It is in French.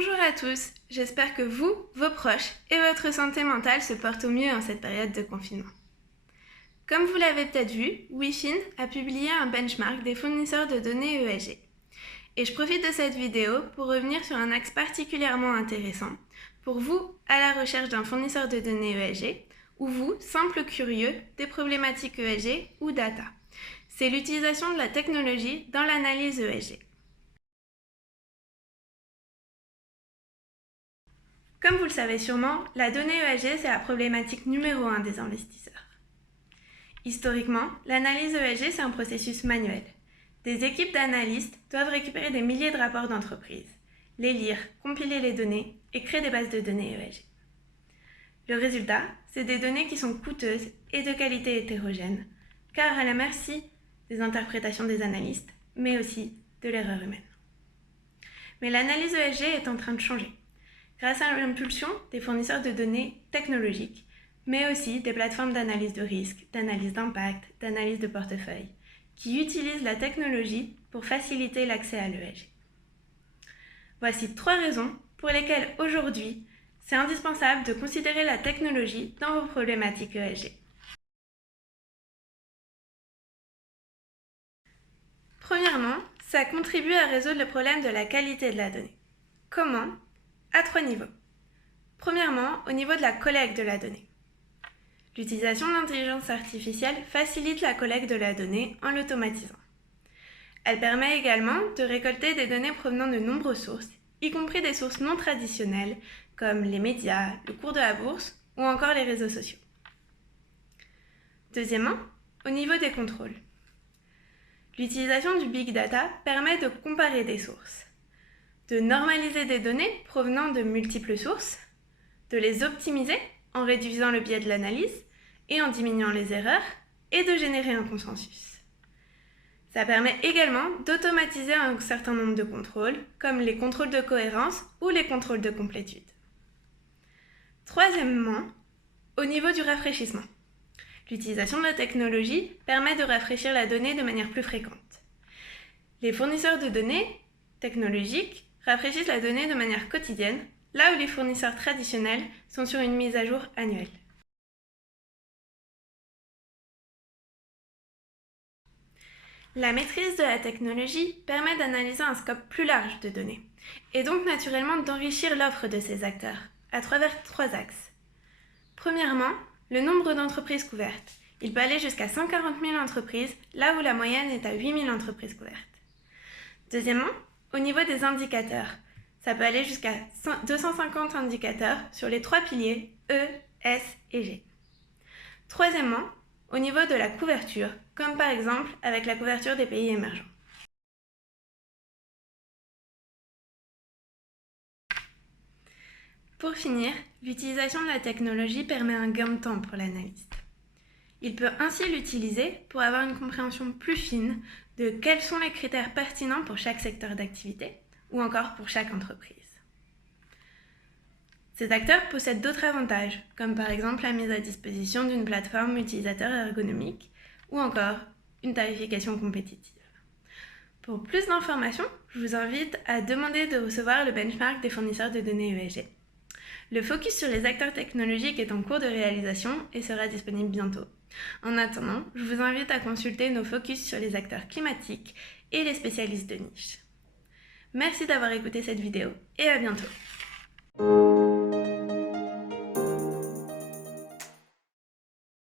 Bonjour à tous, j'espère que vous, vos proches et votre santé mentale se portent au mieux en cette période de confinement. Comme vous l'avez peut-être vu, WeFin a publié un benchmark des fournisseurs de données ESG. Et je profite de cette vidéo pour revenir sur un axe particulièrement intéressant pour vous à la recherche d'un fournisseur de données ESG ou vous, simple curieux, des problématiques ESG ou data. C'est l'utilisation de la technologie dans l'analyse ESG. Comme vous le savez sûrement, la donnée ESG, c'est la problématique numéro 1 des investisseurs. Historiquement, l'analyse ESG, c'est un processus manuel. Des équipes d'analystes doivent récupérer des milliers de rapports d'entreprise, les lire, compiler les données et créer des bases de données ESG. Le résultat, c'est des données qui sont coûteuses et de qualité hétérogène, car à la merci des interprétations des analystes, mais aussi de l'erreur humaine. Mais l'analyse ESG est en train de changer, grâce à l'impulsion des fournisseurs de données technologiques, mais aussi des plateformes d'analyse de risque, d'analyse d'impact, d'analyse de portefeuille, qui utilisent la technologie pour faciliter l'accès à l'ESG. Voici 3 raisons pour lesquelles aujourd'hui, c'est indispensable de considérer la technologie dans vos problématiques ESG. Premièrement, ça contribue à résoudre le problème de la qualité de la donnée. Comment ? À 3 niveaux. Premièrement, au niveau de la collecte de la donnée. L'utilisation de l'intelligence artificielle facilite la collecte de la donnée en l'automatisant. Elle permet également de récolter des données provenant de nombreuses sources, y compris des sources non traditionnelles comme les médias, le cours de la bourse ou encore les réseaux sociaux. Deuxièmement, au niveau des contrôles. L'utilisation du big data permet de comparer des sources, de normaliser des données provenant de multiples sources, de les optimiser en réduisant le biais de l'analyse et en diminuant les erreurs, et de générer un consensus. Ça permet également d'automatiser un certain nombre de contrôles, comme les contrôles de cohérence ou les contrôles de complétude. Troisièmement, au niveau du rafraîchissement. L'utilisation de la technologie permet de rafraîchir la donnée de manière plus fréquente. Les fournisseurs de données technologiques rafraîchissent la donnée de manière quotidienne, là où les fournisseurs traditionnels sont sur une mise à jour annuelle. La maîtrise de la technologie permet d'analyser un scope plus large de données, et donc naturellement d'enrichir l'offre de ces acteurs, à travers 3 axes. Premièrement, le nombre d'entreprises couvertes. Il peut aller jusqu'à 140 000 entreprises, là où la moyenne est à 8 000 entreprises couvertes. Deuxièmement, au niveau des indicateurs. Ça peut aller jusqu'à 250 indicateurs sur les 3 piliers E, S et G. Troisièmement, au niveau de la couverture, comme par exemple avec la couverture des pays émergents. Pour finir, l'utilisation de la technologie permet un gain de temps pour l'analyste. Il peut ainsi l'utiliser pour avoir une compréhension plus fine de quels sont les critères pertinents pour chaque secteur d'activité ou encore pour chaque entreprise. Ces acteurs possèdent d'autres avantages, comme par exemple la mise à disposition d'une plateforme utilisateur ergonomique ou encore une tarification compétitive. Pour plus d'informations, je vous invite à demander de recevoir le benchmark des fournisseurs de données ESG. Le focus sur les acteurs technologiques est en cours de réalisation et sera disponible bientôt. En attendant, je vous invite à consulter nos focus sur les acteurs climatiques et les spécialistes de niche. Merci d'avoir écouté cette vidéo et à bientôt.